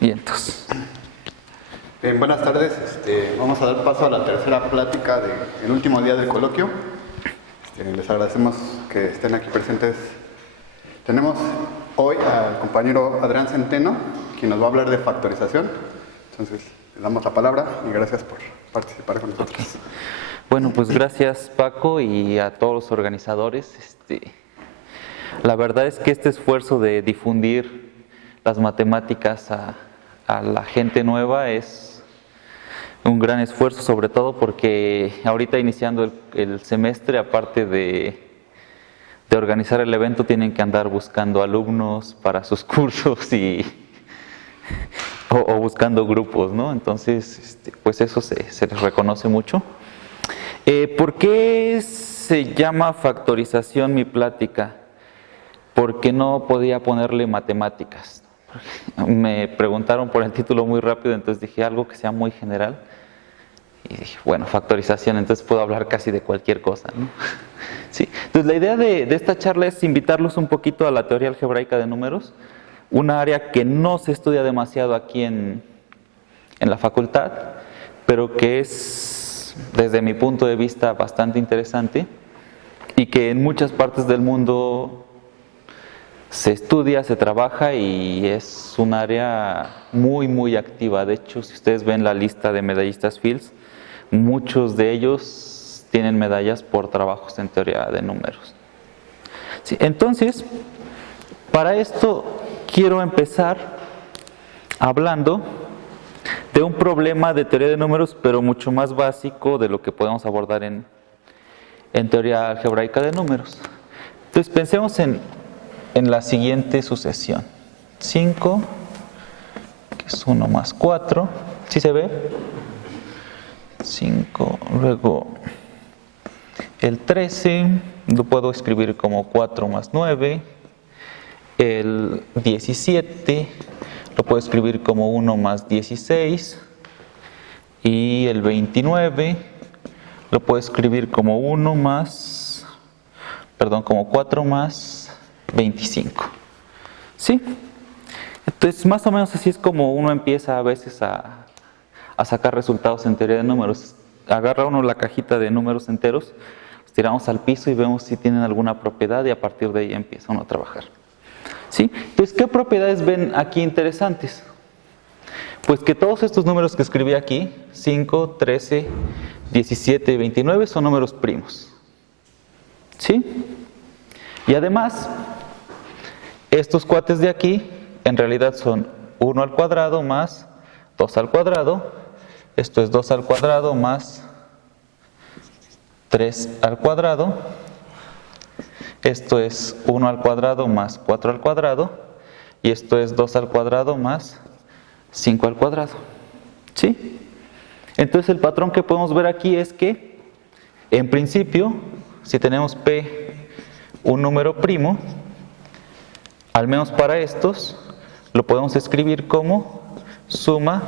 Y entonces, Bien, buenas tardes. Vamos a dar paso a la tercera plática del último día del coloquio. Les agradecemos que estén aquí presentes. Tenemos hoy al compañero Adrián Centeno, quien nos va a hablar de factorización. Entonces, le damos la palabra y gracias por participar con nosotros. okay. Bueno, pues gracias Paco y a todos los organizadores. La verdad es que este esfuerzo de difundir las matemáticas a la gente nueva es un gran esfuerzo, sobre todo porque ahorita iniciando el semestre, aparte de organizar el evento, tienen que andar buscando alumnos para sus cursos o buscando grupos, ¿no? Entonces, pues eso se les reconoce mucho. ¿Por qué se llama factorización mi plática? Porque no podía ponerle matemáticas. Me preguntaron por el título muy rápido, entonces dije algo que sea muy general. Y dije, bueno, factorización, entonces puedo hablar casi de cualquier cosa, ¿no? Sí. Entonces la idea de esta charla es invitarlos un poquito a la teoría algebraica de números, una área que no se estudia demasiado aquí en la facultad, pero que es, desde mi punto de vista, bastante interesante y que en muchas partes del mundo se estudia, se trabaja y es un área muy, muy activa. De hecho, si ustedes ven la lista de medallistas Fields, muchos de ellos tienen medallas por trabajos en teoría de números. Sí, entonces, para esto quiero empezar hablando de un problema de teoría de números, pero mucho más básico de lo que podemos abordar en teoría algebraica de números. Entonces, pensemos en la siguiente sucesión. 5, que es 1 más 4, ¿sí se ve? 5, luego el 13, lo puedo escribir como 4 más 9, el 17, lo puedo escribir como 1 más 16, y el 29, lo puedo escribir como 4 más 25. ¿Sí? Entonces, más o menos así es como uno empieza a veces a sacar resultados en teoría de números. Agarra uno la cajita de números enteros, los tiramos al piso y vemos si tienen alguna propiedad y a partir de ahí empieza uno a trabajar. ¿Sí? Entonces, ¿qué propiedades ven aquí interesantes? Pues que todos estos números que escribí aquí, 5, 13, 17 y 29, son números primos. ¿Sí? Y además, estos cuates de aquí en realidad son 1 al cuadrado más 2 al cuadrado. Esto es 2 al cuadrado más 3 al cuadrado. Esto es 1 al cuadrado más 4 al cuadrado. Y esto es 2 al cuadrado más 5 al cuadrado. ¿Sí? Entonces el patrón que podemos ver aquí es que, en principio, si tenemos P un número primo, al menos para estos, lo podemos escribir como suma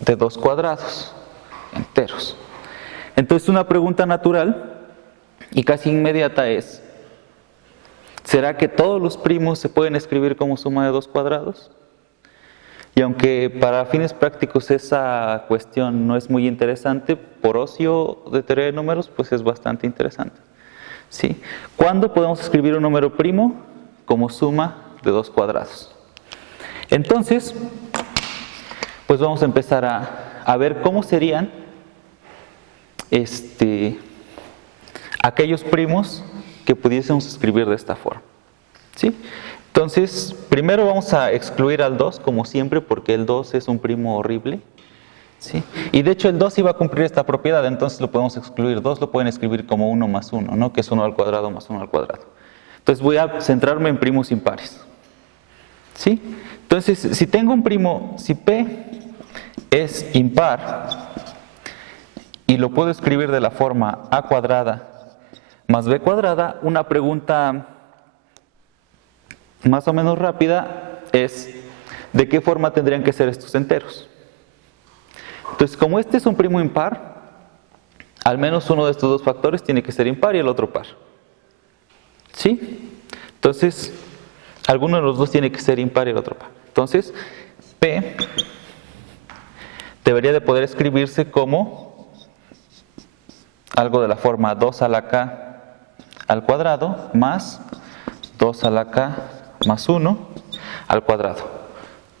de 2 cuadrados enteros. Entonces una pregunta natural y casi inmediata es, ¿será que todos los primos se pueden escribir como suma de 2 cuadrados? Y aunque para fines prácticos esa cuestión no es muy interesante, por ocio de teoría de números, pues es bastante interesante. ¿Sí? ¿Cuándo podemos escribir un número primo como suma de 2 cuadrados? Entonces, pues vamos a empezar a ver cómo serían aquellos primos que pudiésemos escribir de esta forma. ¿Sí? Entonces, primero vamos a excluir al 2, como siempre, porque el 2 es un primo horrible. ¿Sí? Y de hecho el 2 iba a cumplir esta propiedad, entonces lo podemos excluir. 2 lo pueden escribir como 1 más 1, ¿no? Que es 1 al cuadrado más 1 al cuadrado. Entonces voy a centrarme en primos impares. ¿Sí? Entonces, si tengo un primo, si P es impar, y lo puedo escribir de la forma a cuadrada más b cuadrada, una pregunta más o menos rápida es, ¿de qué forma tendrían que ser estos enteros? Entonces, como este es un primo impar, al menos uno de estos dos factores tiene que ser impar y el otro par. ¿Sí? Entonces, Alguno de los dos tiene que ser impar y el otro par. Entonces, P debería de poder escribirse como algo de la forma 2 a la k al cuadrado más 2 a la k más 1 al cuadrado.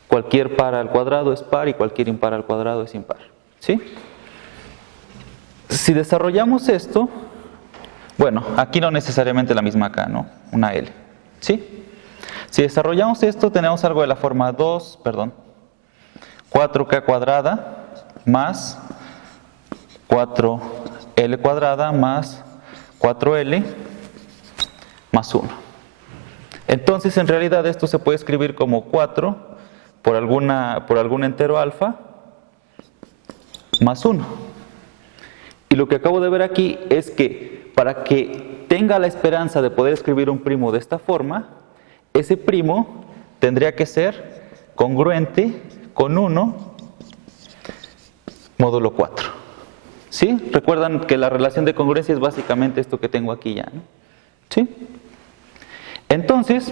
Cualquier par al cuadrado es par y cualquier impar al cuadrado es impar. ¿Sí? Si desarrollamos esto, bueno, aquí no necesariamente la misma k, ¿no? Una L. ¿Sí? Si desarrollamos esto, tenemos algo de la forma 4k cuadrada más 4l cuadrada más 4l más 1. Entonces, en realidad, esto se puede escribir como 4 por algún entero alfa más 1. Y lo que acabo de ver aquí es que para que tenga la esperanza de poder escribir un primo de esta forma, ese primo tendría que ser congruente con 1 módulo 4. ¿Sí? Recuerdan que la relación de congruencia es básicamente esto que tengo aquí ya, ¿no? ¿Sí? Entonces,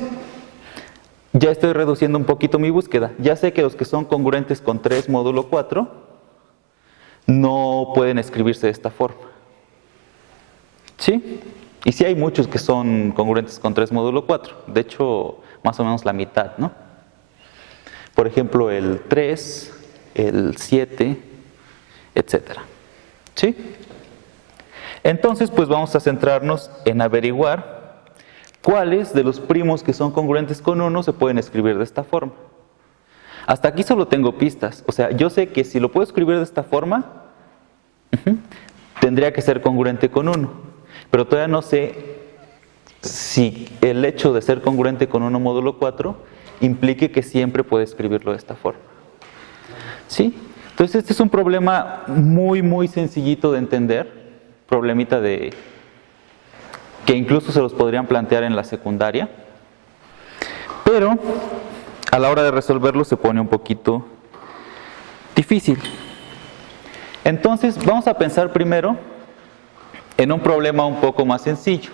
ya estoy reduciendo un poquito mi búsqueda. Ya sé que los que son congruentes con 3 módulo 4 no pueden escribirse de esta forma. ¿Sí? Y sí hay muchos que son congruentes con 3 módulo 4. De hecho, más o menos la mitad, ¿no? Por ejemplo, el 3, el 7, etcétera. ¿Sí? Entonces, pues vamos a centrarnos en averiguar cuáles de los primos que son congruentes con 1 se pueden escribir de esta forma. Hasta aquí solo tengo pistas. O sea, yo sé que si lo puedo escribir de esta forma, tendría que ser congruente con 1. Pero todavía no sé si el hecho de ser congruente con 1 módulo 4 implique que siempre puede escribirlo de esta forma. ¿Sí? Entonces este es un problema muy, muy sencillito de entender. Problemita que incluso se los podrían plantear en la secundaria. Pero a la hora de resolverlo se pone un poquito difícil. Entonces vamos a pensar primero en un problema un poco más sencillo.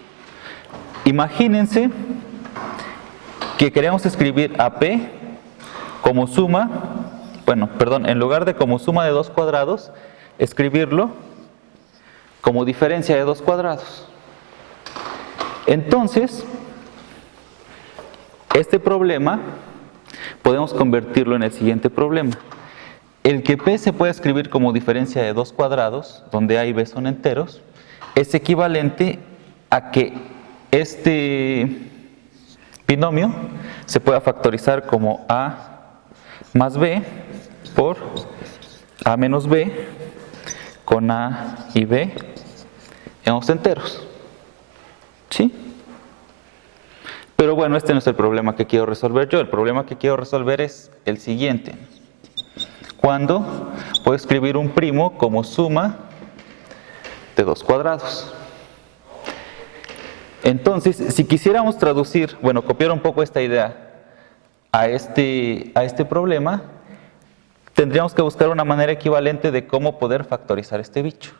Imagínense que queremos escribir a P como suma, en lugar de como suma de 2 cuadrados, escribirlo como diferencia de 2 cuadrados. Entonces, este problema podemos convertirlo en el siguiente problema. El que P se puede escribir como diferencia de 2 cuadrados, donde A y B son enteros, es equivalente a que este binomio se pueda factorizar como A más B por A menos B con A y B en los enteros. ¿Sí? Pero bueno, este no es el problema que quiero resolver yo. El problema que quiero resolver es el siguiente. Cuando puedo escribir un primo como suma de 2 cuadrados. Entonces, si quisiéramos traducir, copiar un poco esta idea a este problema, tendríamos que buscar una manera equivalente de cómo poder factorizar este bicho.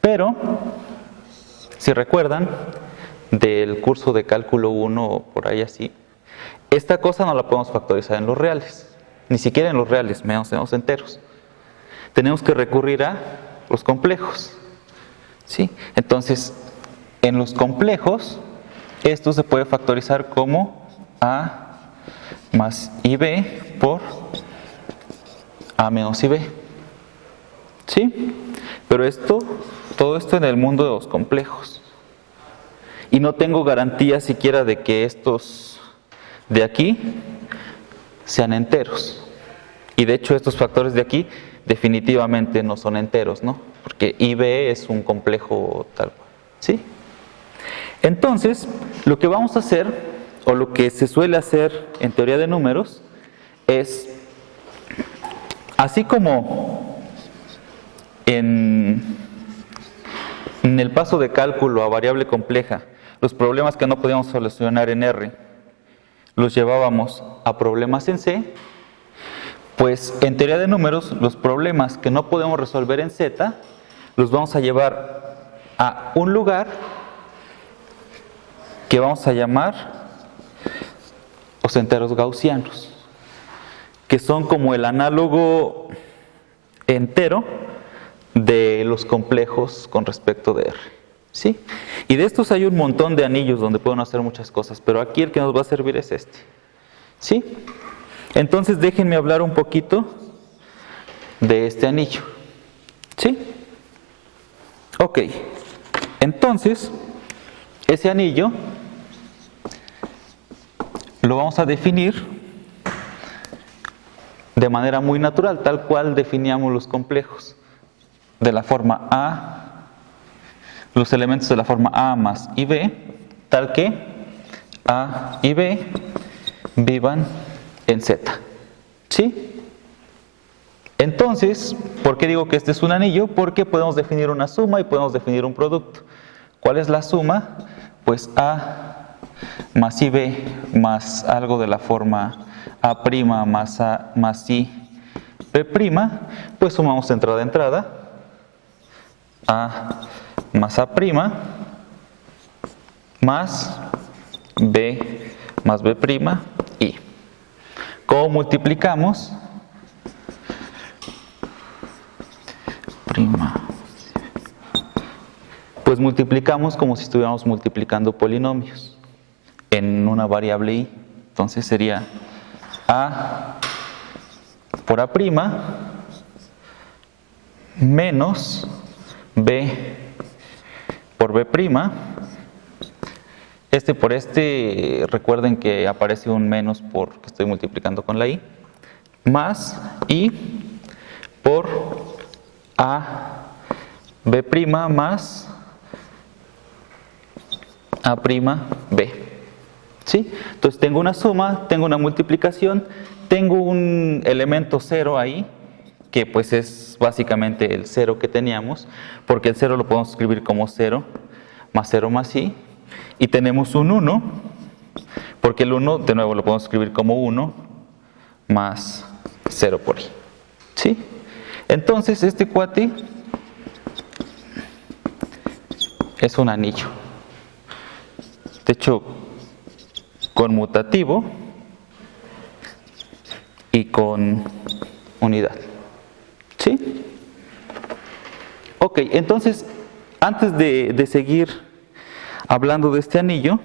Pero, si recuerdan, del curso de cálculo 1 o por ahí así, esta cosa no la podemos factorizar en los reales, ni siquiera en los reales, menos en los enteros. Tenemos que recurrir a los complejos. ¿Sí? Entonces, en los complejos, esto se puede factorizar como A más IB por A menos IB. ¿Sí? Pero todo esto en el mundo de los complejos. Y no tengo garantía siquiera de que estos de aquí sean enteros. Y de hecho estos factores de aquí definitivamente no son enteros, ¿no? Porque IB es un complejo tal cual. ¿Sí? Entonces, lo que vamos a hacer, o lo que se suele hacer en teoría de números, es, así como en el paso de cálculo a variable compleja, los problemas que no podíamos solucionar en R, los llevábamos a problemas en C, pues en teoría de números, los problemas que no podemos resolver en Z, los vamos a llevar a un lugar que vamos a llamar los enteros gaussianos, que son como el análogo entero de los complejos con respecto de R. ¿Sí? Y de estos hay un montón de anillos donde pueden hacer muchas cosas, pero aquí el que nos va a servir es este. ¿Sí? Entonces déjenme hablar un poquito de este anillo. ¿Sí? Ok. Entonces, ese anillo lo vamos a definir de manera muy natural, tal cual definíamos los complejos, de la forma A, los elementos de la forma A más IB, tal que A y B vivan en Z. ¿Sí? Entonces, ¿por qué digo que este es un anillo? Porque podemos definir una suma y podemos definir un producto. ¿Cuál es la suma? Pues A más IB más algo de la forma A' más A más I B', pues sumamos entrada a entrada. A más A' más B más B', I. ¿Cómo multiplicamos? Pues multiplicamos como si estuviéramos multiplicando polinomios en una variable I. Entonces sería A por A' menos B por B'. Este por este, recuerden que aparece un menos porque estoy multiplicando con la I, más I por A B' más A' B. ¿Sí? Entonces tengo una suma, tengo una multiplicación, tengo un elemento 0 ahí, que pues es básicamente el 0 que teníamos, porque el 0 lo podemos escribir como 0 más I, y tenemos un 1, porque el 1 de nuevo lo podemos escribir como 1 más 0 por I. ¿Sí? Entonces este cuate es un anillo. De hecho, conmutativo y con unidad. ¿Sí? Ok, entonces, antes de seguir hablando de este anillo,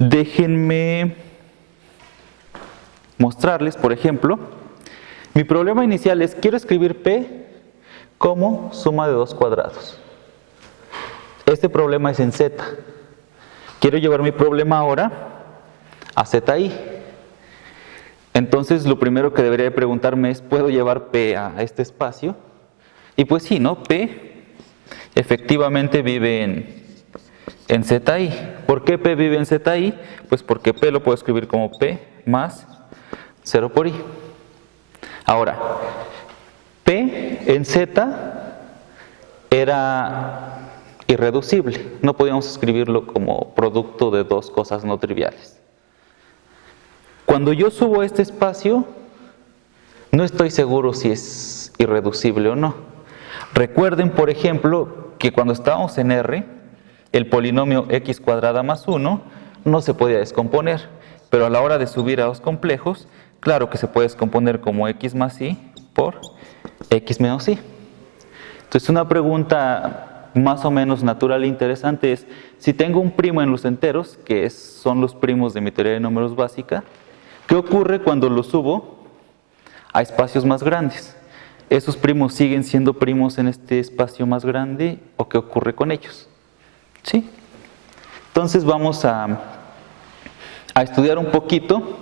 déjenme mostrarles, por ejemplo, mi problema inicial es, quiero escribir P como suma de dos cuadrados. Este problema es en Z. Quiero llevar mi problema ahora a ZI. Entonces, lo primero que debería de preguntarme es, ¿puedo llevar P a este espacio? Y pues sí, ¿no? P efectivamente vive en ZI. ¿Por qué P vive en ZI? Pues porque P lo puedo escribir como P más 0 por I. Ahora, P en Z era irreducible. No podíamos escribirlo como producto de dos cosas no triviales. Cuando yo subo a este espacio, no estoy seguro si es irreducible o no. Recuerden, por ejemplo, que cuando estábamos en R, el polinomio x cuadrada más 1 no se podía descomponer, pero a la hora de subir a los complejos, claro que se puede descomponer como x más i por x menos i. Entonces, una pregunta más o menos natural e interesante es, si tengo un primo en los enteros, que son los primos de mi teoría de números básica, ¿qué ocurre cuando los subo a espacios más grandes? ¿Esos primos siguen siendo primos en este espacio más grande o qué ocurre con ellos? ¿Sí? Entonces vamos a estudiar un poquito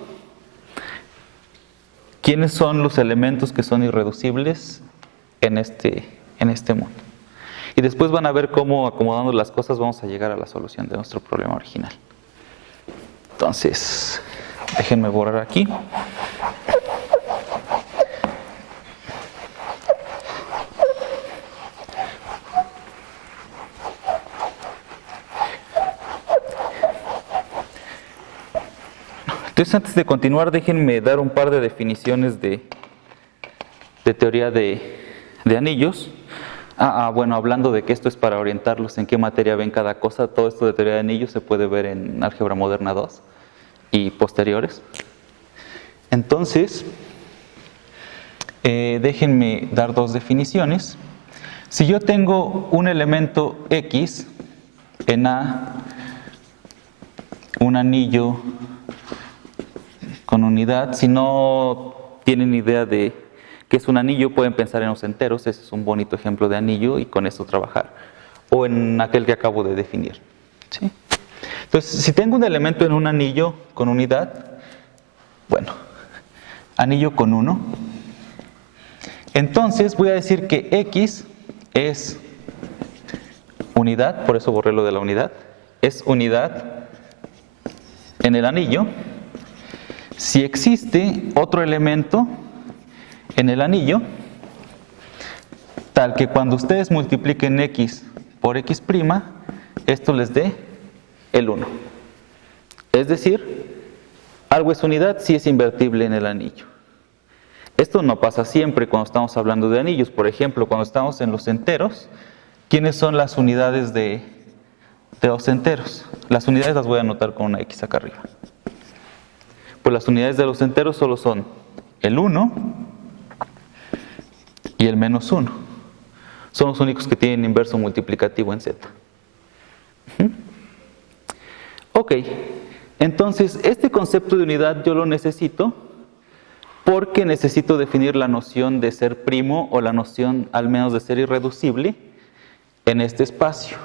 quiénes son los elementos que son irreducibles en este mundo. Y después van a ver cómo, acomodando las cosas, vamos a llegar a la solución de nuestro problema original. Entonces, déjenme borrar aquí. Entonces, antes de continuar, déjenme dar un par de definiciones de teoría de anillos. Bueno, hablando de que esto es para orientarlos en qué materia ven cada cosa, todo esto de teoría de anillos se puede ver en Álgebra Moderna 2. y posteriores. Entonces, déjenme dar dos definiciones. Si yo tengo un elemento X en A, un anillo con unidad, si no tienen idea de qué es un anillo, pueden pensar en los enteros, ese es un bonito ejemplo de anillo y con eso trabajar, o en aquel que acabo de definir, ¿sí? Entonces, si tengo un elemento en un anillo con unidad, bueno, anillo con 1, entonces voy a decir que X es unidad, por eso borré lo de la unidad, es unidad en el anillo si existe otro elemento en el anillo tal que cuando ustedes multipliquen X por X', esto les dé el 1. Es decir, algo es unidad si es invertible en el anillo. Esto no pasa siempre cuando estamos hablando de anillos. Por ejemplo, cuando estamos en los enteros, ¿quiénes son las unidades de los enteros? Las unidades las voy a anotar con una X acá arriba. Pues las unidades de los enteros solo son el 1 y el menos 1. Son los únicos que tienen inverso multiplicativo en Z. Ok, entonces este concepto de unidad yo lo necesito porque necesito definir la noción de ser primo o la noción al menos de ser irreducible en este espacio.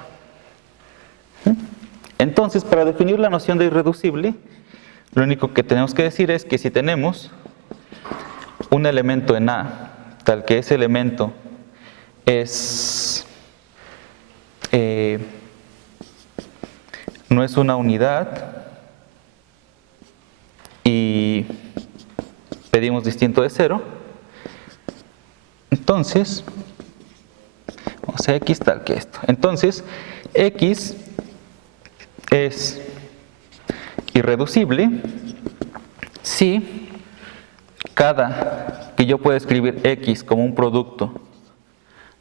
Entonces, para definir la noción de irreducible, lo único que tenemos que decir es que si tenemos un elemento en A, tal que ese elemento no es una unidad y pedimos distinto de 0, entonces vamos a X tal que esto. Entonces, X es irreducible si cada que yo pueda escribir X como un producto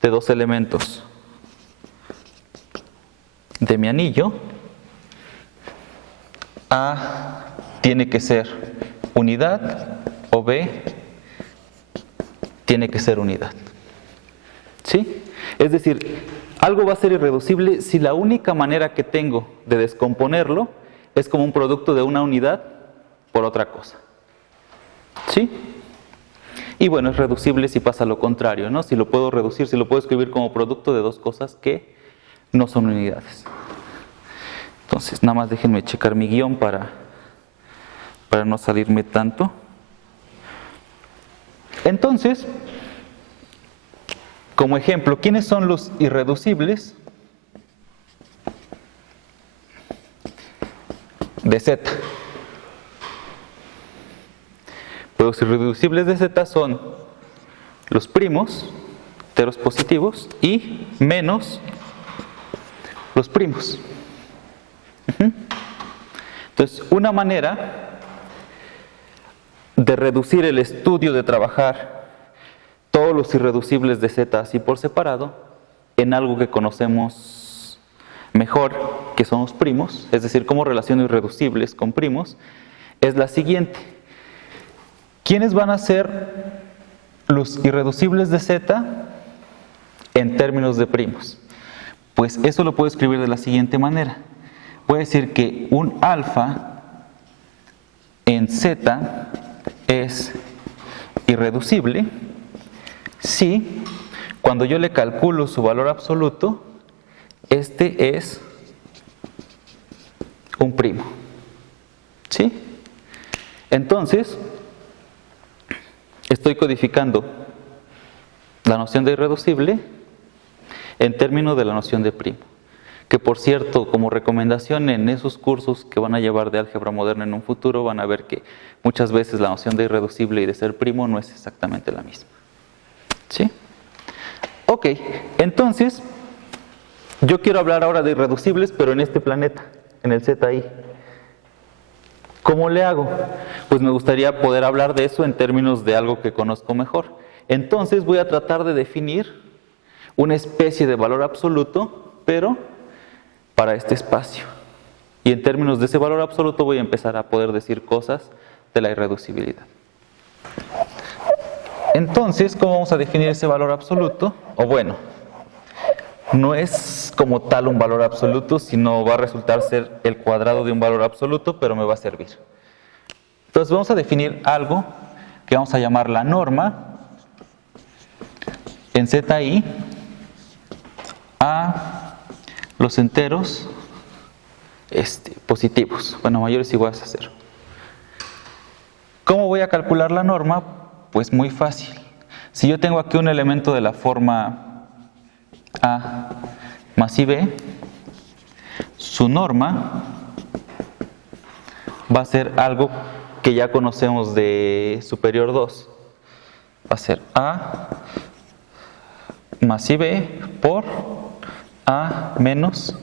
de dos elementos de mi anillo, A tiene que ser unidad o B tiene que ser unidad. ¿Sí? Es decir, algo va a ser irreducible si la única manera que tengo de descomponerlo es como un producto de una unidad por otra cosa. ¿Sí? Y bueno, es reducible si pasa lo contrario, ¿no? Si lo puedo reducir, si lo puedo escribir como producto de dos cosas que no son unidades. Entonces, nada más déjenme checar mi guión para no salirme tanto. Entonces, como ejemplo, ¿quiénes son los irreducibles de Z? Pues los irreducibles de Z son los primos, enteros positivos, y menos los primos. Entonces, una manera de reducir el estudio, de trabajar todos los irreducibles de Z así por separado, en algo que conocemos mejor, que son los primos, es decir, cómo relaciono irreducibles con primos, es la siguiente. ¿Quiénes van a ser los irreducibles de Z en términos de primos? Pues eso lo puedo escribir de la siguiente manera. Voy a decir que un alfa en Z es irreducible si, cuando yo le calculo su valor absoluto, este es un primo. ¿Sí? Entonces, estoy codificando la noción de irreducible en términos de la noción de primo. Que por cierto, como recomendación en esos cursos que van a llevar de álgebra moderna en un futuro, van a ver que muchas veces la noción de irreducible y de ser primo no es exactamente la misma. ¿Sí? Ok, entonces, yo quiero hablar ahora de irreducibles, pero en este planeta, en el ZI. ¿Cómo le hago? Pues me gustaría poder hablar de eso en términos de algo que conozco mejor. Entonces voy a tratar de definir una especie de valor absoluto, pero para este espacio. Y en términos de ese valor absoluto voy a empezar a poder decir cosas de la irreducibilidad. Entonces, ¿cómo vamos a definir ese valor absoluto? O bueno, no es como tal un valor absoluto, sino va a resultar ser el cuadrado de un valor absoluto, pero me va a servir. Entonces vamos a definir algo que vamos a llamar la norma en ZI a los enteros positivos, bueno, mayores o iguales a 0. ¿Cómo voy a calcular la norma? Pues muy fácil. Si yo tengo aquí un elemento de la forma A más IB, su norma va a ser algo que ya conocemos de superior 2. Va a ser A más IB por A menos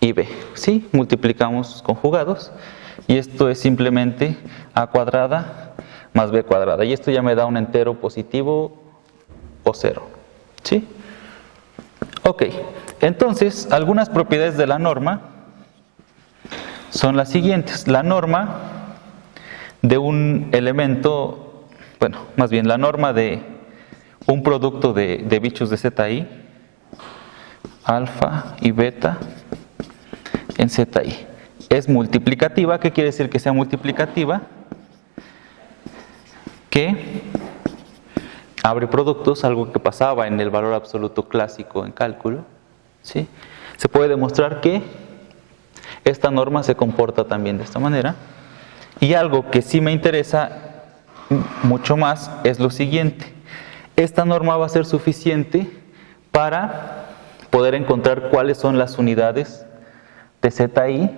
IB. ¿Sí? Multiplicamos sus conjugados y esto es simplemente A cuadrada más B cuadrada. Y esto ya me da un entero positivo o 0. ¿Sí? Ok, entonces algunas propiedades de la norma son las siguientes. La norma de un elemento, bueno, más bien la norma de un producto de bichos de ZI, alfa y beta en ZI, es multiplicativa. ¿Qué quiere decir que sea multiplicativa? Que abre productos, algo que pasaba en el valor absoluto clásico en cálculo, ¿sí? Se puede demostrar que esta norma se comporta también de esta manera. Y algo que sí me interesa mucho más es lo siguiente. Esta norma va a ser suficiente para poder encontrar cuáles son las unidades de ZI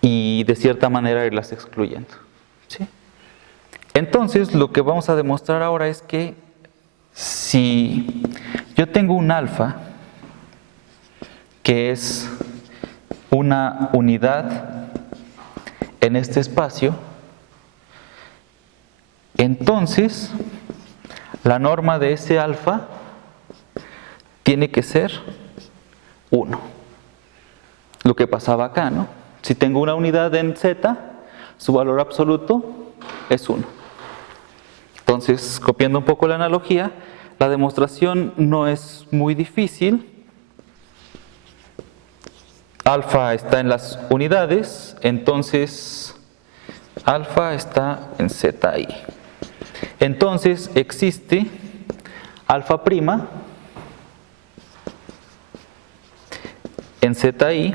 y de cierta manera irlas excluyendo, ¿sí? Entonces, lo que vamos a demostrar ahora es que si yo tengo un alfa, que es una unidad en este espacio, entonces la norma de ese alfa tiene que ser 1. Lo que pasaba acá, ¿no? Si tengo una unidad en Z, su valor absoluto es 1. Entonces, copiando un poco la analogía, la demostración no es muy difícil. Alfa está en las unidades, entonces alfa está en ZI. Entonces existe alfa prima en ZI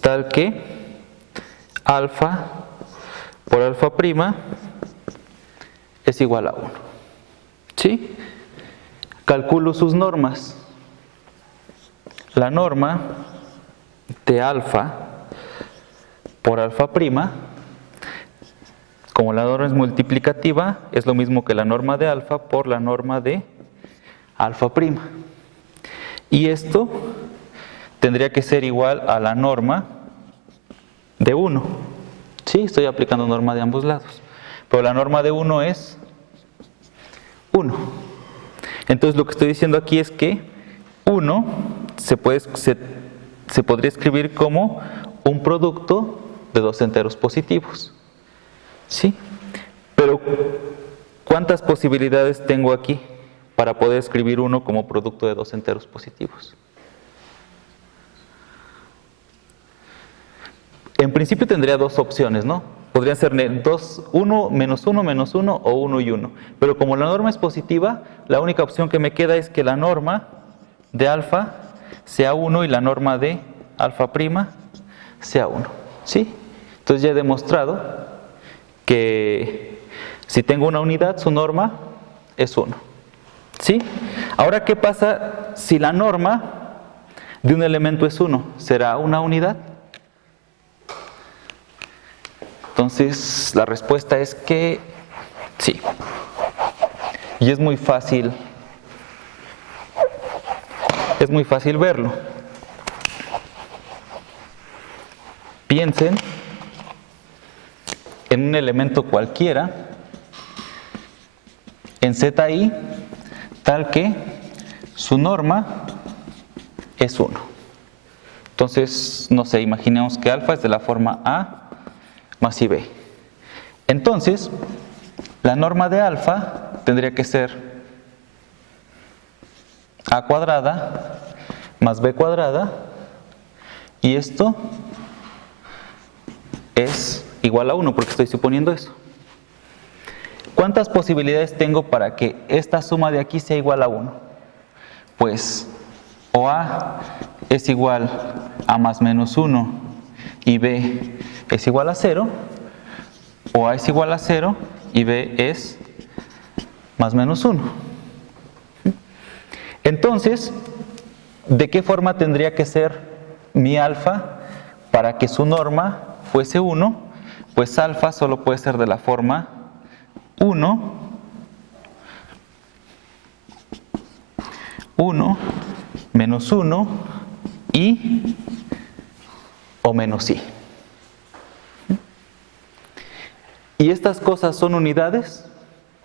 tal que alfa por alfa prima es igual a 1. ¿Sí? Calculo sus normas. La norma de alfa por alfa prima, como la norma es multiplicativa, es lo mismo que la norma de alfa por la norma de alfa prima. Y esto tendría que ser igual a la norma de 1. ¿Sí? Estoy aplicando norma de ambos lados. Pero la norma de 1 es 1. Entonces lo que estoy diciendo aquí es que 1 se podría escribir como un producto de dos enteros positivos. ¿Sí? Pero ¿cuántas posibilidades tengo aquí para poder escribir 1 como producto de dos enteros positivos? En principio tendría dos opciones, ¿no? Podrían ser 1, menos 1, menos 1 o 1 y 1. Pero como la norma es positiva, la única opción que me queda es que la norma de alfa sea 1 y la norma de alfa prima sea 1. ¿Sí? Entonces ya he demostrado que si tengo una unidad, su norma es 1. ¿Sí? Ahora, ¿qué pasa si la norma de un elemento es 1? ¿Será una unidad? Entonces, la respuesta es que sí. Y es muy fácil verlo. Piensen en un elemento cualquiera en ZI tal que su norma es 1. Entonces, no sé, imaginemos que alfa es de la forma A más IB. Entonces, la norma de alfa tendría que ser A cuadrada más B cuadrada, y esto es igual a 1 porque estoy suponiendo eso. ¿Cuántas posibilidades tengo para que esta suma de aquí sea igual a 1? Pues o A es igual a más menos 1 y B es igual a 0, o A es igual a 0 y B es más menos 1. Entonces, ¿de qué forma tendría que ser mi alfa para que su norma fuese 1? Pues alfa solo puede ser de la forma 1, 1, menos 1, y o menos i. ¿Y estas cosas son unidades?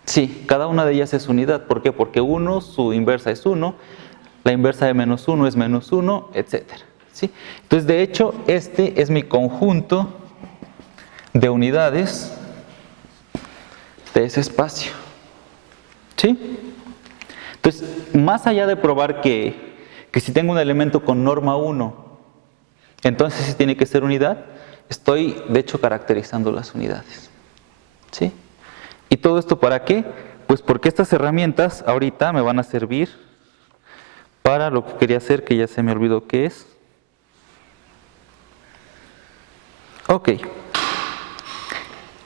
Sí, cada una de ellas es unidad. ¿Por qué? Porque 1, su inversa es 1, la inversa de menos 1 es menos 1, etc. ¿Sí? Entonces, de hecho, este es mi conjunto de unidades de ese espacio. ¿Sí? Entonces, más allá de probar que si tengo un elemento con norma 1, entonces sí tiene que ser unidad, estoy de hecho caracterizando las unidades. ¿Sí? ¿Y todo esto para qué? Pues porque estas herramientas ahorita me van a servir para lo que quería hacer, que ya se me olvidó qué es. Ok.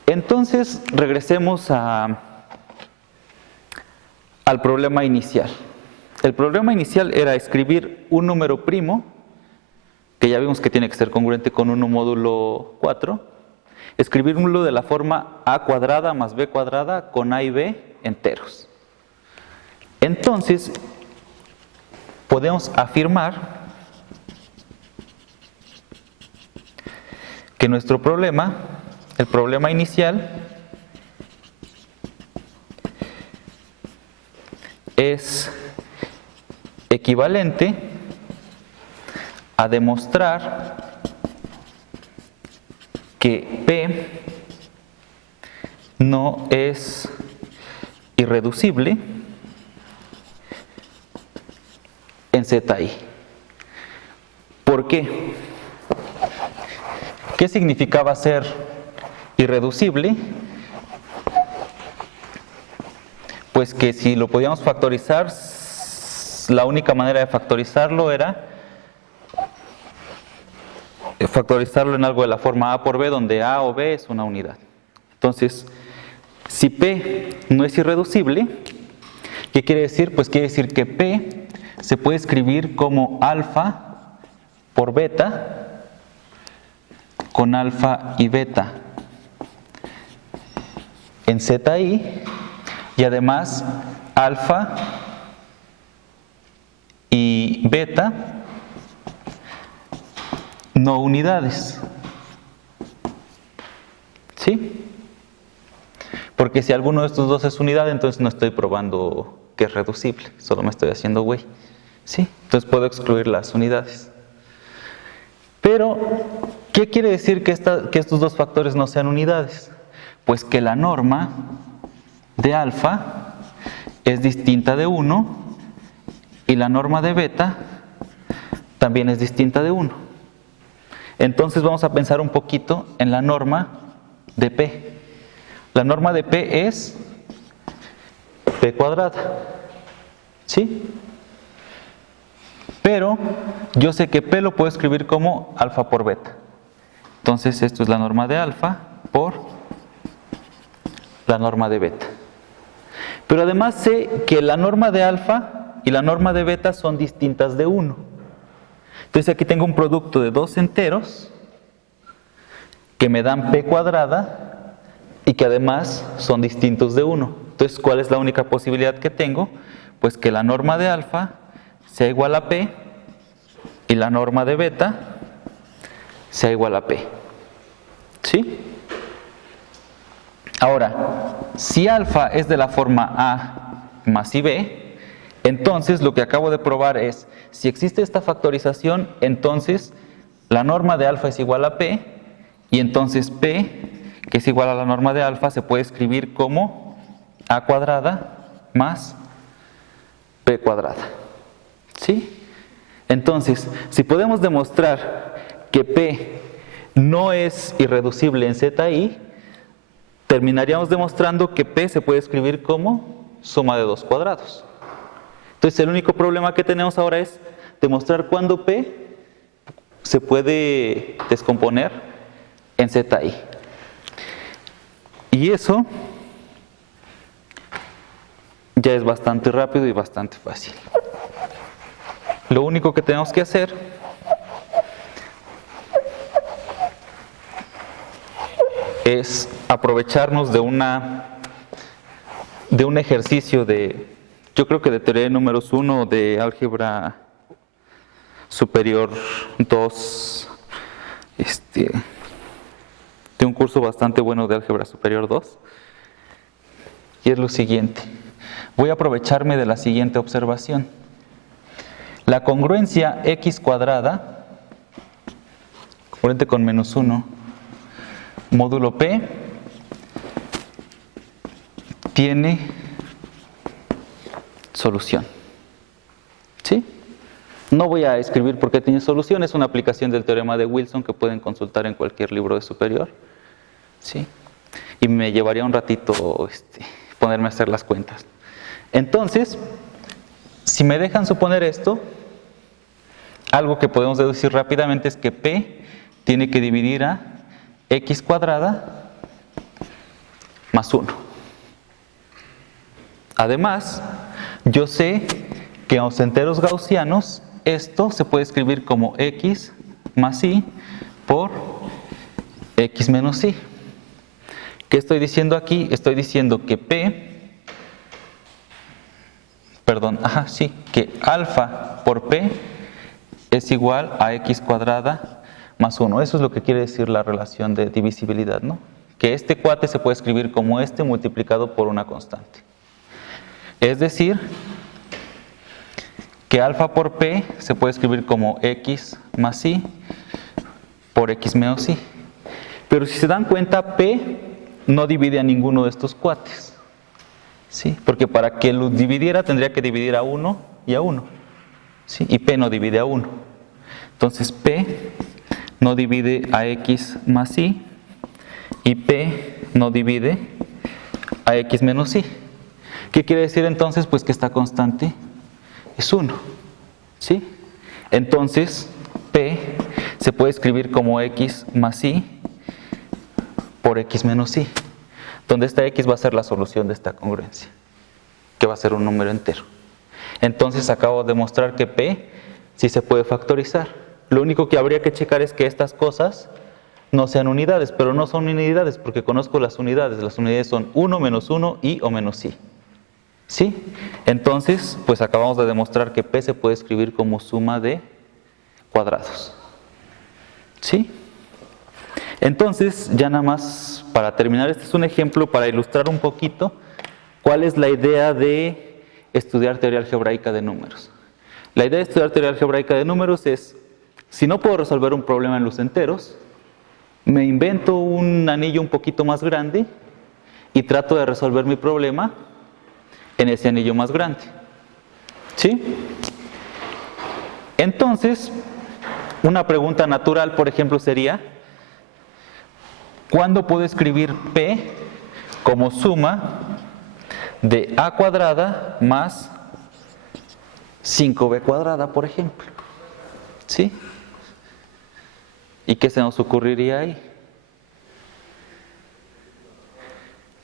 Entonces, regresemos al problema inicial. El problema inicial era escribir un número primo, que ya vimos que tiene que ser congruente con 1 módulo 4, escribirlo de la forma a cuadrada más b cuadrada con a y b enteros. Entonces, podemos afirmar que nuestro problema, el problema inicial, es equivalente a demostrar que P no es irreducible en ZI. ¿Por qué? ¿Qué significaba ser irreducible? Pues que si lo podíamos factorizar, la única manera de factorizarlo era factorizarlo en algo de la forma A por B, donde A o B es una unidad. Entonces, si P no es irreducible, ¿qué quiere decir? Pues quiere decir que P se puede escribir como alfa por beta con alfa y beta en ZI, y además alfa y beta no unidades. ¿Sí? Porque si alguno de estos dos es unidad, entonces no estoy probando que es reducible, solo me estoy haciendo güey. ¿Sí? Entonces puedo excluir las unidades. Pero, ¿qué quiere decir que estos dos factores no sean unidades? Pues que la norma de alfa es distinta de 1 y la norma de beta también es distinta de 1. Entonces vamos a pensar un poquito en la norma de P. La norma de P es P cuadrada. ¿Sí? Pero yo sé que P lo puedo escribir como alfa por beta. Entonces esto es la norma de alfa por la norma de beta. Pero además sé que la norma de alfa y la norma de beta son distintas de 1. Entonces aquí tengo un producto de dos enteros que me dan P cuadrada y que además son distintos de 1. Entonces, ¿cuál es la única posibilidad que tengo? Pues que la norma de alfa sea igual a P y la norma de beta sea igual a P. ¿Sí? Ahora, si alfa es de la forma A más IB, entonces lo que acabo de probar es, si existe esta factorización, entonces La norma de alfa es igual a P, y entonces P, que es igual a la norma de alfa, se puede escribir como A cuadrada más P cuadrada. ¿Sí? Entonces, si podemos demostrar que P no es irreducible en ZI, terminaríamos demostrando que P se puede escribir como suma de dos cuadrados. Entonces, el único problema que tenemos ahora es demostrar cuándo P se puede descomponer en ZI. Y eso ya es bastante rápido y bastante fácil. Lo único que tenemos que hacer es aprovecharnos de un ejercicio yo creo que de teoría de números 1 o de álgebra superior 2, de un curso bastante bueno de álgebra superior 2, y es lo siguiente. Voy a aprovecharme de la siguiente observación. La congruencia x cuadrada, congruente con menos 1, módulo P, tiene solución. ¿Sí? No voy a escribir por qué tiene solución, es una aplicación del teorema de Wilson que pueden consultar en cualquier libro de superior. ¿Sí? Y me llevaría un ratito ponerme a hacer las cuentas. Entonces, si me dejan suponer esto, algo que podemos deducir rápidamente es que P tiene que dividir a x cuadrada más 1. Además, yo sé que en los enteros gaussianos esto se puede escribir como x más y por x menos y. ¿Qué estoy diciendo aquí? Estoy diciendo que que alfa por P es igual a x cuadrada más 1. Eso es lo que quiere decir la relación de divisibilidad, ¿no? Que este cuate se puede escribir como multiplicado por una constante. Es decir, que alfa por P se puede escribir como x más y por x menos y. Pero si se dan cuenta, P no divide a ninguno de estos cuates. ¿Sí? Porque para que lo dividiera tendría que dividir a 1 y a 1. ¿Sí? Y P no divide a 1. Entonces P no divide a x más y P no divide a x menos y. ¿Qué quiere decir entonces? Pues que esta constante es 1. ¿Sí? Entonces P se puede escribir como x más y por x menos y, donde esta x va a ser la solución de esta congruencia, que va a ser un número entero. Entonces acabo de demostrar que P sí se puede factorizar. Lo único que habría que checar es que estas cosas no sean unidades, pero no son unidades porque conozco las unidades. Las unidades son 1 menos 1 y o menos y. ¿Sí? Entonces, pues acabamos de demostrar que P se puede escribir como suma de cuadrados. ¿Sí? Entonces, ya nada más para terminar, este es un ejemplo para ilustrar un poquito cuál es la idea de estudiar teoría algebraica de números. La idea de estudiar teoría algebraica de números es, si no puedo resolver un problema en los enteros, me invento un anillo un poquito más grande y trato de resolver mi problema en ese anillo más grande. ¿Sí? Entonces, una pregunta natural, por ejemplo, sería, ¿cuándo puedo escribir P como suma de A cuadrada más 5B cuadrada, por ejemplo? ¿Sí? ¿Y qué se nos ocurriría ahí?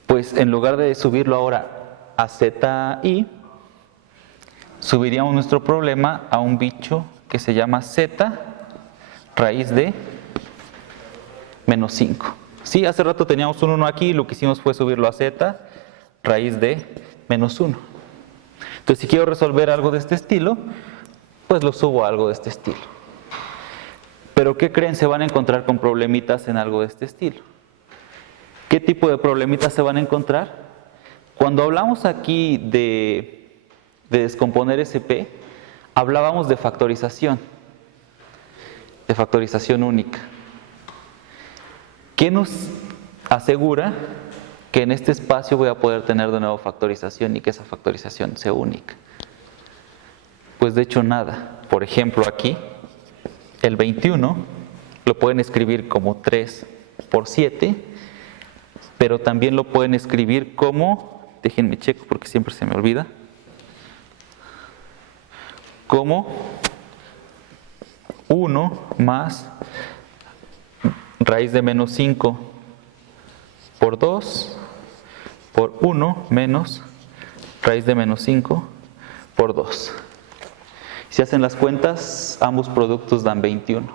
Pues en lugar de subirlo ahora a ZI, subiríamos nuestro problema a un bicho que se llama Z raíz de menos 5. Sí, hace rato teníamos un 1 aquí y lo que hicimos fue subirlo a Z raíz de menos 1. Entonces, si quiero resolver algo de este estilo, pues lo subo a algo de este estilo. Pero ¿qué creen? Se van a encontrar con problemitas en algo de este estilo. ¿Qué tipo de problemitas se van a encontrar? Cuando hablamos aquí de descomponer SP, hablábamos de factorización. de factorización única. ¿Qué nos asegura que en este espacio voy a poder tener de nuevo factorización y que esa factorización sea única? Pues de hecho nada. Por ejemplo aquí, el 21 lo pueden escribir como 3 por 7, pero también lo pueden escribir como, déjenme checo porque siempre se me olvida, como 1 más raíz de menos 5 por 2 por 1 menos raíz de menos 5 por 2. Si hacen las cuentas, ambos productos dan 21.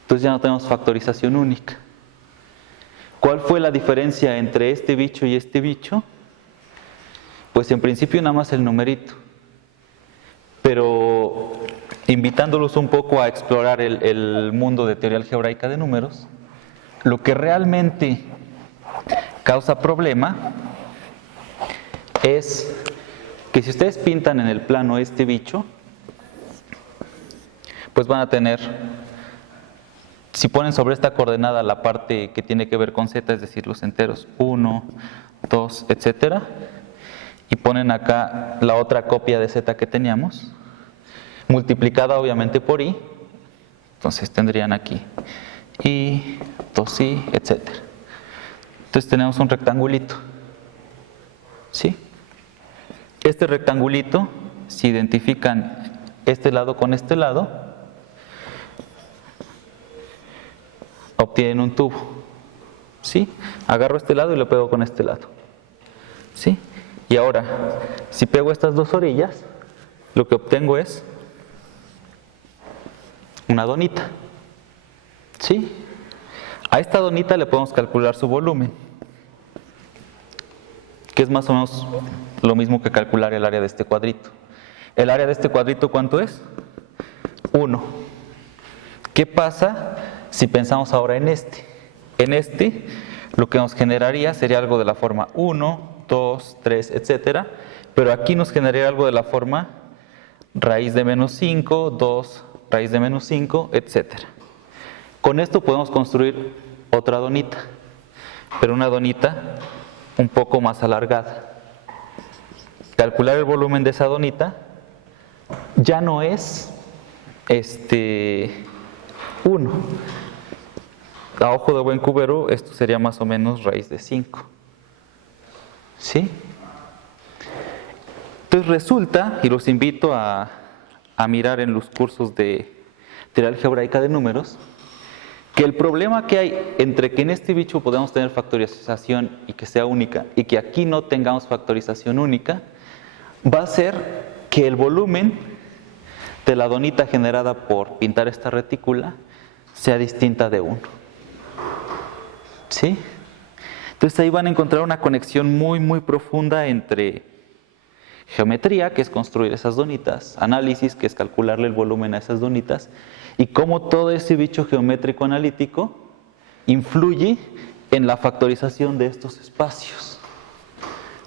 Entonces ya no tenemos factorización única. ¿Cuál fue la diferencia entre este bicho y este bicho? Pues en principio nada más el numerito. Pero invitándolos un poco a explorar el mundo de teoría algebraica de números, lo que realmente causa problema es que si ustedes pintan en el plano este bicho, pues van a tener, si ponen sobre esta coordenada la parte que tiene que ver con z, es decir, los enteros 1, 2, etcétera, y ponen acá la otra copia de z que teníamos, multiplicada obviamente por i, entonces tendrían aquí i, 2i, etcétera. Entonces tenemos un rectangulito, ¿sí? Este rectangulito, si identifican este lado con este lado, obtienen un tubo, ¿sí? Agarro este lado y lo pego con este lado, ¿sí? Y ahora, si pego estas dos orillas, lo que obtengo es una donita, ¿sí? A esta donita le podemos calcular su volumen, que es más o menos lo mismo que calcular el área de este cuadrito. ¿El área de este cuadrito cuánto es? 1. ¿Qué pasa si pensamos ahora en este? En este, lo que nos generaría sería algo de la forma 1, 2, 3, etcétera, pero aquí nos generaría algo de la forma raíz de menos 5, 2, raíz de menos 5, etcétera. Con esto podemos construir otra donita, pero una donita un poco más alargada. Calcular el volumen de esa donita ya no es 1. A ojo de buen cubero, esto sería más o menos raíz de 5. ¿Sí? Entonces resulta, y los invito a mirar en los cursos de teoría algebraica de números, que el problema que hay entre que en este bicho podemos tener factorización y que sea única, y que aquí no tengamos factorización única, va a ser que el volumen de la donita generada por pintar esta retícula sea distinta de 1. ¿Sí? Entonces ahí van a encontrar una conexión muy muy profunda entre geometría, que es construir esas donitas, análisis, que es calcularle el volumen a esas donitas, y cómo todo ese bicho geométrico analítico influye en la factorización de estos espacios.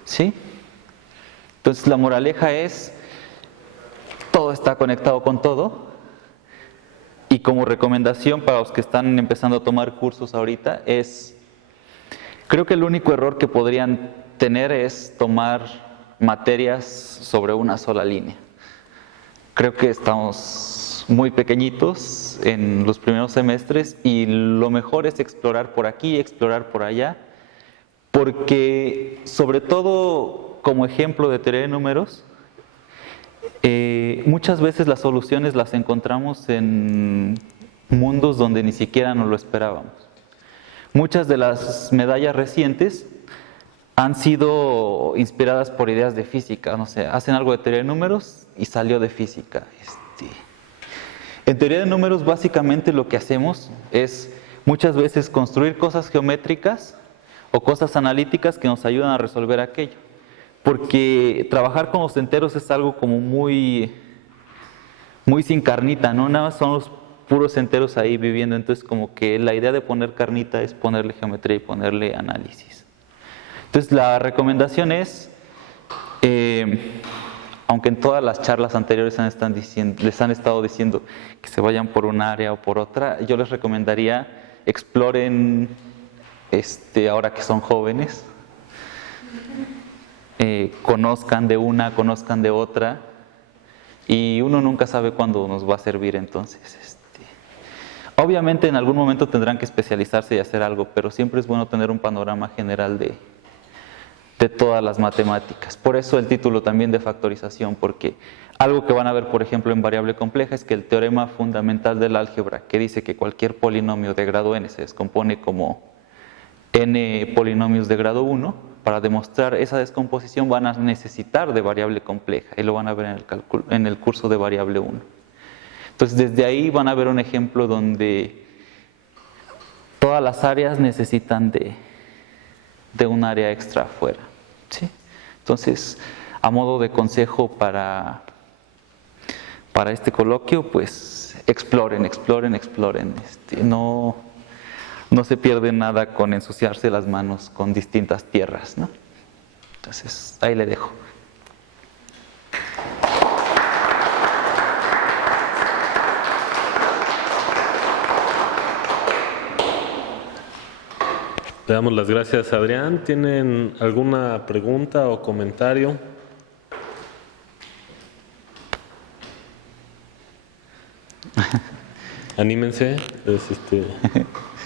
¿Sí? Entonces la moraleja es, todo está conectado con todo, y como recomendación para los que están empezando a tomar cursos ahorita es, creo que el único error que podrían tener es tomar materias sobre una sola línea. Creo que estamos muy pequeñitos en los primeros semestres y lo mejor es explorar por aquí, explorar por allá, porque sobre todo como ejemplo de teoría de números, muchas veces las soluciones las encontramos en mundos donde ni siquiera nos lo esperábamos. Muchas de las medallas recientes han sido inspiradas por ideas de física, no sé, hacen algo de teoría de números y salió de física. En teoría de números básicamente lo que hacemos es muchas veces construir cosas geométricas o cosas analíticas que nos ayudan a resolver aquello. Porque trabajar con los enteros es algo como muy sin carnita, ¿no? Nada más son los puros enteros ahí viviendo, entonces como que la idea de poner carnita es ponerle geometría y ponerle análisis. Entonces la recomendación es, aunque en todas las charlas anteriores les han estado diciendo que se vayan por un área o por otra, yo les recomendaría exploren, ahora que son jóvenes, conozcan de una, conozcan de otra, y uno nunca sabe cuándo nos va a servir. Entonces, obviamente en algún momento tendrán que especializarse y hacer algo, pero siempre es bueno tener un panorama general de todas las matemáticas. Por eso el título también de factorización, porque algo que van a ver, por ejemplo, en variable compleja es que el teorema fundamental del álgebra, que dice que cualquier polinomio de grado n se descompone como n polinomios de grado 1, para demostrar esa descomposición van a necesitar de variable compleja, y lo van a ver en el curso de variable 1. Entonces, desde ahí van a ver un ejemplo donde todas las áreas necesitan de un área extra afuera, ¿sí? Entonces, a modo de consejo para este coloquio, pues exploren. No se pierde nada con ensuciarse las manos con distintas tierras, ¿no? Entonces, ahí le dejo. Le damos las gracias a Adrián. ¿Tienen alguna pregunta o comentario? Anímense,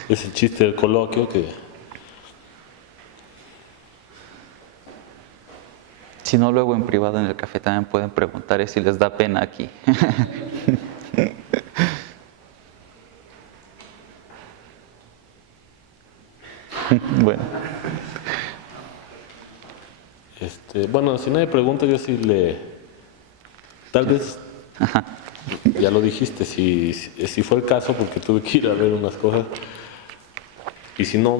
es el chiste del coloquio que... Si no, luego en privado en el café también pueden preguntar si les da pena aquí. Bueno. Bueno, si no hay preguntas, yo sí tal vez, ya lo dijiste, si fue el caso, porque tuve que ir a ver unas cosas, y si no,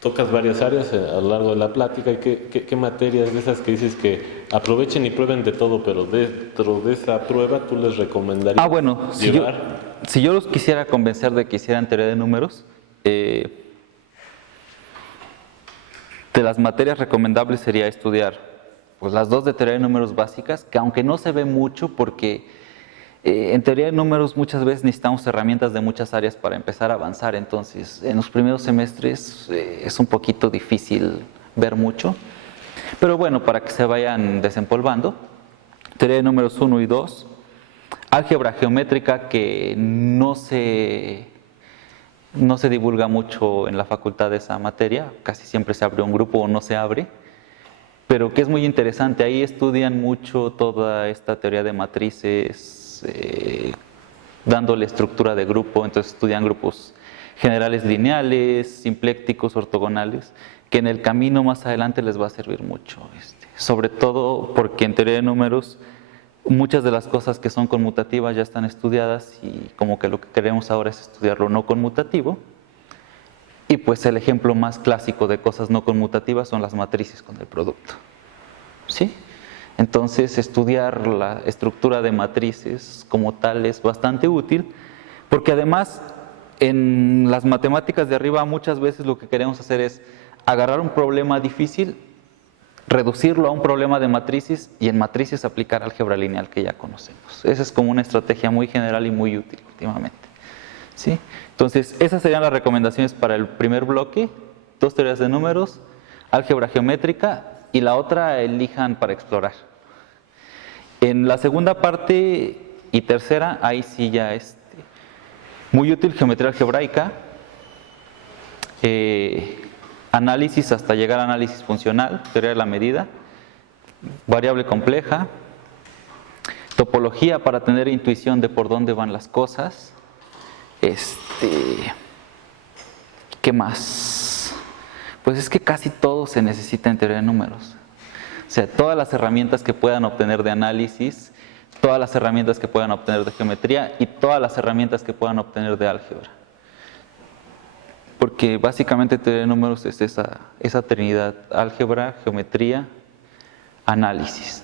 tocas varias áreas a lo largo de la plática, y qué materias de esas que dices que aprovechen y prueben de todo, pero dentro de esa prueba tú les recomendarías bueno, llevar. Si yo los quisiera convencer de que hicieran teoría de números, de las materias recomendables sería estudiar pues las dos de teoría de números básicas, que aunque no se ve mucho, porque en teoría de números muchas veces necesitamos herramientas de muchas áreas para empezar a avanzar. Entonces en los primeros semestres es un poquito difícil ver mucho, pero bueno, para que se vayan desempolvando, teoría de números 1 y 2, álgebra geométrica, que no se divulga mucho en la facultad de esa materia, casi siempre se abre un grupo o no se abre, pero que es muy interesante. Ahí estudian mucho toda esta teoría de matrices, dándole estructura de grupo. Entonces estudian grupos generales lineales, simplécticos, ortogonales, que en el camino más adelante les va a servir mucho, sobre todo porque en teoría de números muchas de las cosas que son conmutativas ya están estudiadas, y como que lo que queremos ahora es estudiarlo no conmutativo. Y pues el ejemplo más clásico de cosas no conmutativas son las matrices con el producto, ¿sí? Entonces estudiar la estructura de matrices como tal es bastante útil, porque además en las matemáticas de arriba muchas veces lo que queremos hacer es agarrar un problema difícil, reducirlo a un problema de matrices, y en matrices aplicar álgebra lineal que ya conocemos. Esa es como una estrategia muy general y muy útil últimamente, ¿sí? Entonces, esas serían las recomendaciones para el primer bloque: dos teorías de números, álgebra geométrica, y la otra elijan para explorar. En la segunda parte y tercera, ahí sí ya muy útil geometría algebraica, análisis hasta llegar a análisis funcional, teoría de la medida, variable compleja, topología para tener intuición de por dónde van las cosas. ¿Qué más? Pues es que casi todo se necesita en teoría de números. O sea, todas las herramientas que puedan obtener de análisis, todas las herramientas que puedan obtener de geometría, y todas las herramientas que puedan obtener de álgebra. Porque básicamente teoría de números es esa trinidad: álgebra, geometría, análisis.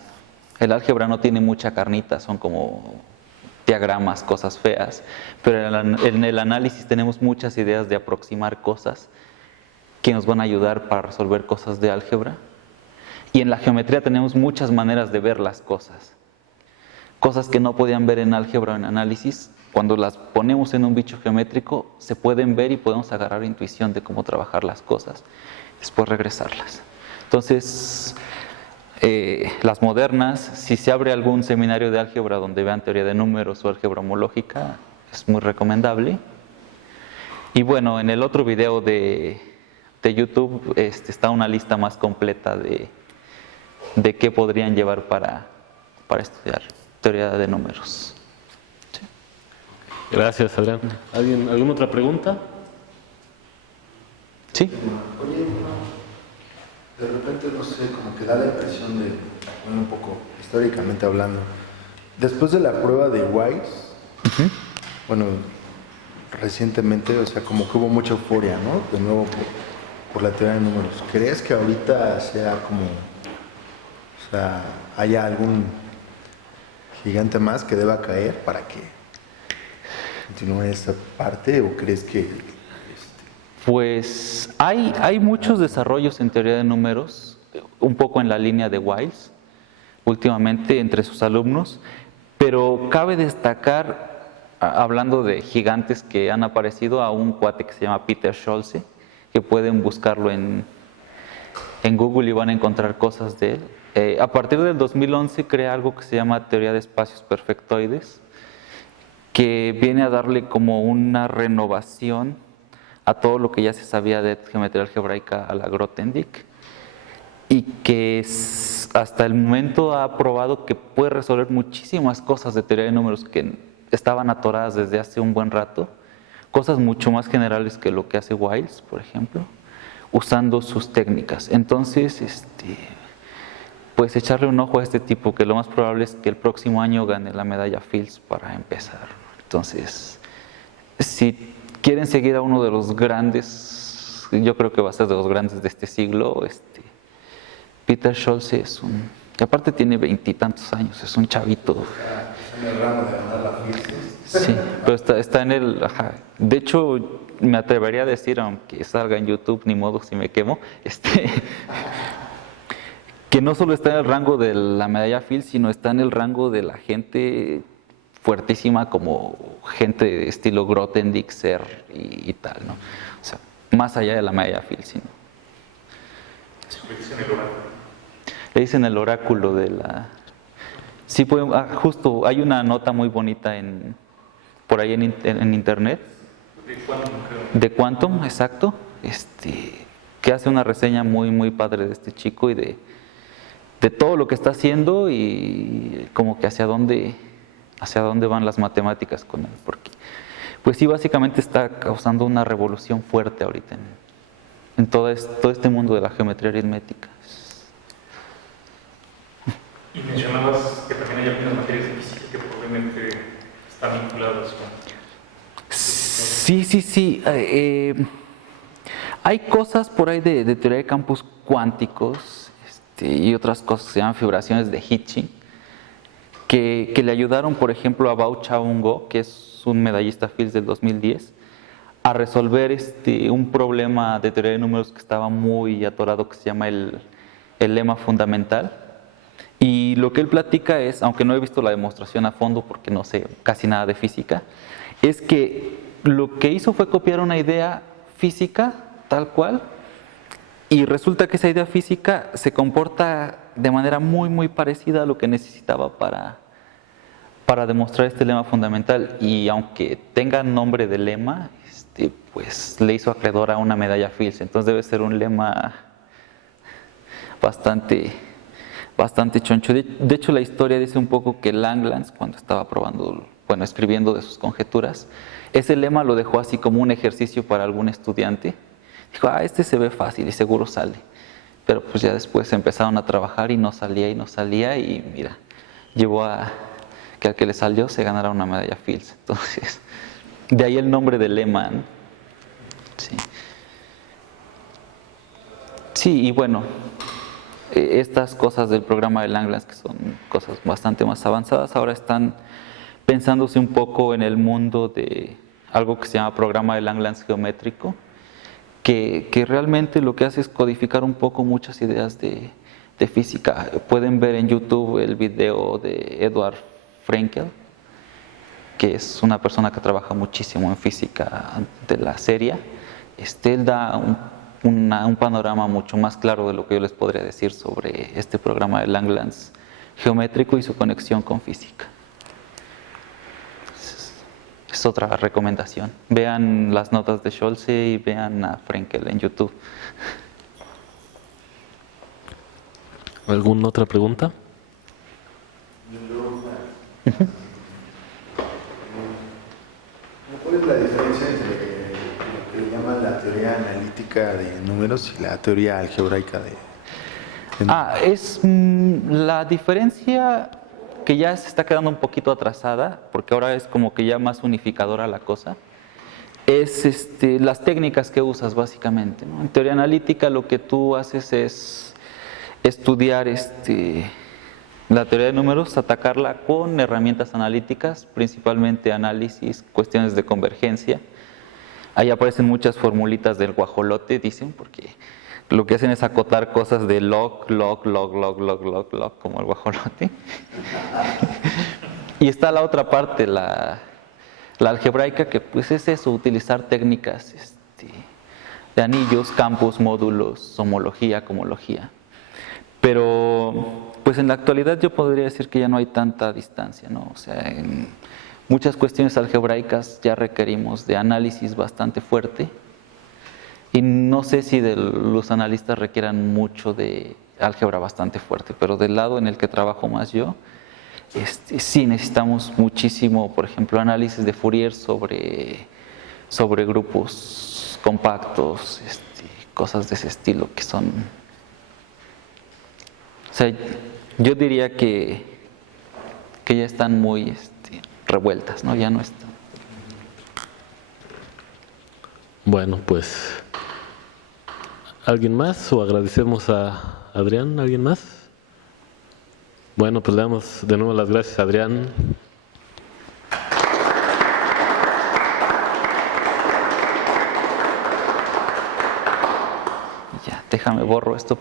El álgebra no tiene mucha carnita, son como diagramas, cosas feas, pero en el análisis tenemos muchas ideas de aproximar cosas que nos van a ayudar para resolver cosas de álgebra. Y en la geometría tenemos muchas maneras de ver las cosas. Cosas que no podían ver en álgebra o en análisis, cuando las ponemos en un bicho geométrico, se pueden ver y podemos agarrar intuición de cómo trabajar las cosas, después regresarlas. Entonces, las modernas, si se abre algún seminario de álgebra donde vean teoría de números o álgebra homológica, es muy recomendable. Y bueno, en el otro video de YouTube está una lista más completa de qué podrían llevar para estudiar teoría de números. Sí. Gracias, Adrián. ¿Alguna otra pregunta? Sí. Oye, de repente, no sé, como que da la impresión de, bueno, un poco históricamente hablando, después de la prueba de Weiss, bueno, recientemente, o sea, como que hubo mucha euforia, ¿no? De nuevo por la teoría de números. ¿Crees que ahorita sea como, o sea, haya algún gigante más que deba caer para que continúe esta parte, o crees que Pues hay muchos desarrollos en teoría de números, un poco en la línea de Weiss, últimamente entre sus alumnos, pero cabe destacar, hablando de gigantes que han aparecido, a un cuate que se llama Peter Scholze, que pueden buscarlo en Google y van a encontrar cosas de él. A partir del 2011 crea algo que se llama teoría de espacios perfectoides, que viene a darle como una renovación a todo lo que ya se sabía de geometría algebraica a la Grothendieck, y que hasta el momento ha probado que puede resolver muchísimas cosas de teoría de números que estaban atoradas desde hace un buen rato, cosas mucho más generales que lo que hace Wiles, por ejemplo, usando sus técnicas. Entonces, pues echarle un ojo a este tipo, que lo más probable es que el próximo año gane la medalla Fields para empezar. Entonces, si quieren seguir a uno de los grandes, yo creo que va a ser de los grandes de este siglo, Peter Scholze es y aparte tiene 20 y tantos años, es un chavito. en el ramo de ganar la Fields? Sí, pero está en el, de hecho me atrevería a decir, aunque salga en YouTube, ni modo si me quemo, que no solo está en el rango de la medalla Fields, sino está en el rango de la gente fuertísima, como gente de estilo Grothendieck, Serre y tal, ¿no? O sea, más allá de la medalla Fields, ¿sí? Le dicen el oráculo de la... Sí, justo, hay una nota muy bonita por ahí en internet. De Quantum, creo. De Quantum, exacto. Que hace una reseña muy, muy padre de este chico y de todo lo que está haciendo y como que hacia dónde van las matemáticas con él. Porque, pues sí, básicamente está causando una revolución fuerte ahorita en todo este mundo de la geometría aritmética. Y mencionabas que también hay algunas materias de física que probablemente están vinculadas con... Sí. Hay cosas por ahí de teoría de campos cuánticos y otras cosas que se llaman fibraciones de Hitching, que le ayudaron, por ejemplo, a Bao Chaoong Go, que es un medallista Fields del 2010, a resolver un problema de teoría de números que estaba muy atorado, que se llama el lema fundamental. Y lo que él platica es, aunque no he visto la demostración a fondo porque no sé casi nada de física, es que lo que hizo fue copiar una idea física tal cual, y resulta que esa idea física se comporta de manera muy, muy parecida a lo que necesitaba para demostrar este lema fundamental. Y aunque tenga nombre de lema, pues le hizo acreedor a una medalla Fields. Entonces debe ser un lema bastante choncho. De hecho, la historia dice un poco que Langlands, cuando estaba escribiendo de sus conjeturas, ese lema lo dejó así como un ejercicio para algún estudiante. Dijo, este se ve fácil y seguro sale. Pero pues ya después empezaron a trabajar y no salía y mira, llevó a que al que le salió se ganara una medalla Fields. Entonces, de ahí el nombre del lema, ¿no? Sí. Sí, y bueno, estas cosas del programa de Langlands, que son cosas bastante más avanzadas, ahora están pensándose un poco en el mundo de algo que se llama programa de Langlands geométrico, que realmente lo que hace es codificar un poco muchas ideas de de física. Pueden ver en YouTube el video de Edward Frenkel, que es una persona que trabaja muchísimo en física de la serie. Él da un panorama mucho más claro de lo que yo les podría decir sobre este programa de Langlands geométrico y su conexión con física. Es otra recomendación. Vean las notas de Scholze y vean a Frenkel en YouTube. ¿Alguna otra pregunta? ¿Cuál es la diferencia entre lo que llaman la teoría analítica de números y la teoría algebraica de La diferencia que ya se está quedando un poquito atrasada, porque ahora es como que ya más unificadora la cosa, es las técnicas que usas básicamente, ¿no? En teoría analítica lo que tú haces es estudiar la teoría de números, atacarla con herramientas analíticas, principalmente análisis, cuestiones de convergencia. Ahí aparecen muchas formulitas del guajolote, dicen, porque lo que hacen es acotar cosas de log, como el guajolote. Y está la otra parte, la algebraica, que pues es eso, utilizar técnicas de anillos, campos, módulos, homología, cohomología. Pero pues en la actualidad yo podría decir que ya no hay tanta distancia, ¿no? O sea, en muchas cuestiones algebraicas ya requerimos de análisis bastante fuerte. Y no sé si los analistas requieran mucho de álgebra bastante fuerte, pero del lado en el que trabajo más yo, sí necesitamos muchísimo, por ejemplo, análisis de Fourier sobre grupos compactos, cosas de ese estilo que son... O sea, yo diría que ya están muy revueltas, ¿no? Ya no están. Bueno, pues, ¿alguien más o agradecemos a Adrián? ¿Alguien más? Bueno, pues le damos de nuevo las gracias a Adrián. Ya, déjame borro esto para